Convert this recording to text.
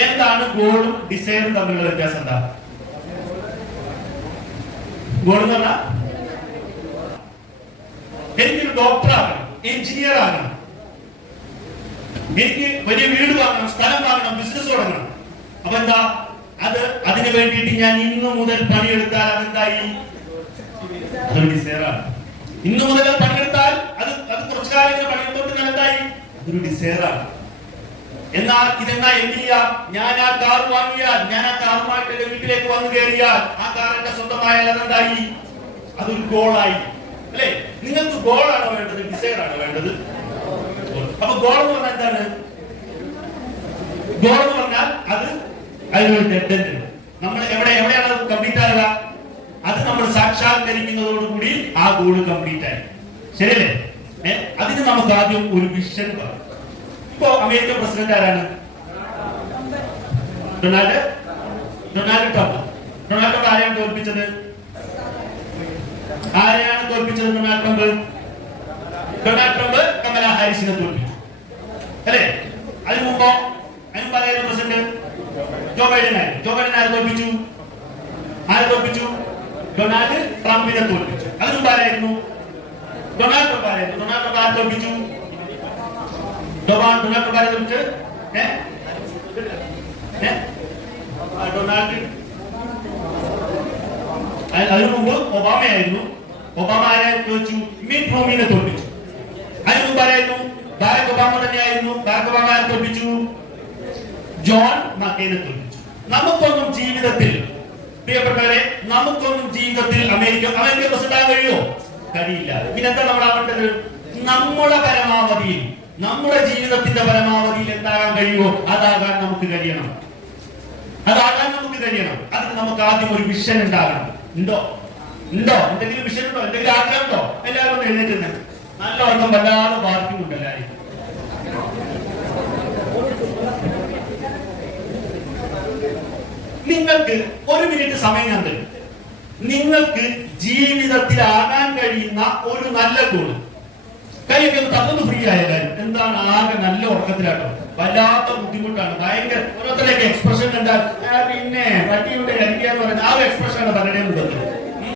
എന്താണ് ഗോളും ഡിസൈറും തമ്മിലുള്ള വ്യത്യാസം? എന്താ ഗോൾ എന്ന് പറഞ്ഞാൽ എനിക്കൊരു ഡോക്ടർ ആകണം, എഞ്ചിനീയർ ആകണം, എനിക്ക് വലിയ വീട് വാങ്ങണം, സ്ഥലം വാങ്ങണം, ബിസിനസ് തുടങ്ങണം. അപ്പൊ എന്താ അതിന് വേണ്ടിയിട്ട് ഞാൻ ഇന്നു മുതൽ പണിയെടുത്താൽ അതെന്തായി? അതൊരു ഡിസൈറാണ്. ഇന്നു മുതൽ പണിയെടുത്താൽ അത് കുറച്ചു കാലം പണിയെടുത്തോട്ട് എന്തായി? അതൊരു ഡിസൈറാണ്. എന്നാൽ ഇതെന്നാ എന്തിയാ? ഞാൻ ആ കാർ വാങ്ങിയാൽ, ഞാൻ ആ കാറുമായിട്ട് എന്റെ വീട്ടിലേക്ക് വന്നു കയറിയാൽ, ആ കാർ എന്റെ സ്വന്തമായാൽ അതെന്തായി? അതൊരു ഗോളായി. അല്ലെ? നിങ്ങൾക്ക് ഗോളാണോ വേണ്ടത്, ഡിസൈറാണോ വേണ്ടത്? അപ്പൊ ഗോൾ എന്ന് പറഞ്ഞാൽ എന്താണ്? ഗോൾ എന്ന് പറഞ്ഞാൽ അതിനൊരു ഡെഡ് എൻഡ്. നമ്മൾ എവിടെയാണ് അത് കംപ്ലീറ്റ് ആകുക? അത് നമ്മൾ സാക്ഷാത്കരിക്കുന്നതോടുകൂടി ആ ഗോൾ കംപ്ലീറ്റ് ആയി. ശരിയല്ലേ? അതിന് നമുക്ക് ആദ്യം ഒരു വിഷൻ പറയാം. ഇപ്പോ അമേരിക്കൻ പ്രസിഡന്റ് ആരാണ്? Donald Trump. ഡൊണാൾഡ് ട്രംപ് ആരെയാണ് തോൽപ്പിച്ചത്? ഡൊണാൾഡ് ട്രംപ് കമലാ ഹാരിസിനെ തോൽപ്പിച്ചു. അല്ലേ? അതിന് മുമ്പോ ആരായിരുന്നു പ്രസിഡന്റ്? ജോ ബൈഡൻ ആയിരുന്നു. ജോ ബൈഡൻ ആരെ തോൽപ്പിച്ചു? ഡൊണാൾഡ് ട്രംപിനെ തോൽപ്പിച്ചു. അതിന് മുമ്പ് ആരായിരുന്നു? ഡൊണാൾഡ് ട്രംപ് ആരായിരുന്നു. ഡൊണാൾഡ് ട്രംപ് ആരെ തോൽപ്പിച്ചു? ഡൊണാൾഡ് ട്രംപ് ആരെ തോൽപ്പിച്ചു? ഡൊണാൾഡ് അതിന് മുമ്പ് ഒബാമയായിരുന്നു. ഒബാമ ആരെ തോൽപ്പിച്ചു? മിറ്റ് റോമിനെ തോൽപ്പിച്ചു. അതിന് മുമ്പ് ആരായിരുന്നു? ബാരക് ഒബാമ തന്നെയായിരുന്നു. ബാരക് ഒബാമ ആരെ തോൽപ്പിച്ചു? ജോൺ മക്കെയിനെ തോൽപ്പിച്ചു. നമുക്കൊന്നും ജീവിതത്തിൽ, പ്രിയപ്പെട്ടവരെ, അമേരിക്ക പ്രസിഡന്റ് ആകാൻ കഴിയുമോ? കഴിയില്ല. പിന്നെന്താ നമ്മളാവേണ്ടത്? നമ്മുടെ പരമാവധിയിൽ, നമ്മുടെ ജീവിതത്തിന്റെ പരമാവധിയിൽ എന്താകാൻ കഴിയുമോ അതാകാൻ നമുക്ക് കഴിയണം. അതിന് നമുക്ക് ആദ്യം ഒരു വിഷൻ ഉണ്ടാകണം. ഉണ്ടോ? എന്തെങ്കിലും വിഷൻ ഉണ്ടോ? എന്തെങ്കിലും ആഗ്രഹം ഉണ്ടോ? എല്ലാവരും എഴുന്നേറ്റ് നല്ല ഉറക്കം വല്ലാതെ പാർക്കുന്നുണ്ട് എല്ലാവരും. നിങ്ങൾക്ക് ഒരു മിനിറ്റ് സമയം ഞാൻ തരും. നിങ്ങൾക്ക് ജീവിതത്തിലാകാൻ കഴിയുന്ന ഒരു നല്ല ഗോൾ കൈയൊക്കെ തന്നു ഫ്രീ ആയാലും. എന്താണ്? ആകെ നല്ല ഉറക്കത്തിലാട്ടോ, വല്ലാത്ത ബുദ്ധിമുട്ടാണ്, ഭയങ്കര ഓരോരുത്തരൊക്കെ എക്സ്പ്രഷൻ കണ്ടാൽ പിന്നെ പട്ടിയുടെ അരിക്കാന്ന് പറഞ്ഞ ആ എക്സ്പ്രഷനാണ് പലരുടെയും മുഖത്ത്.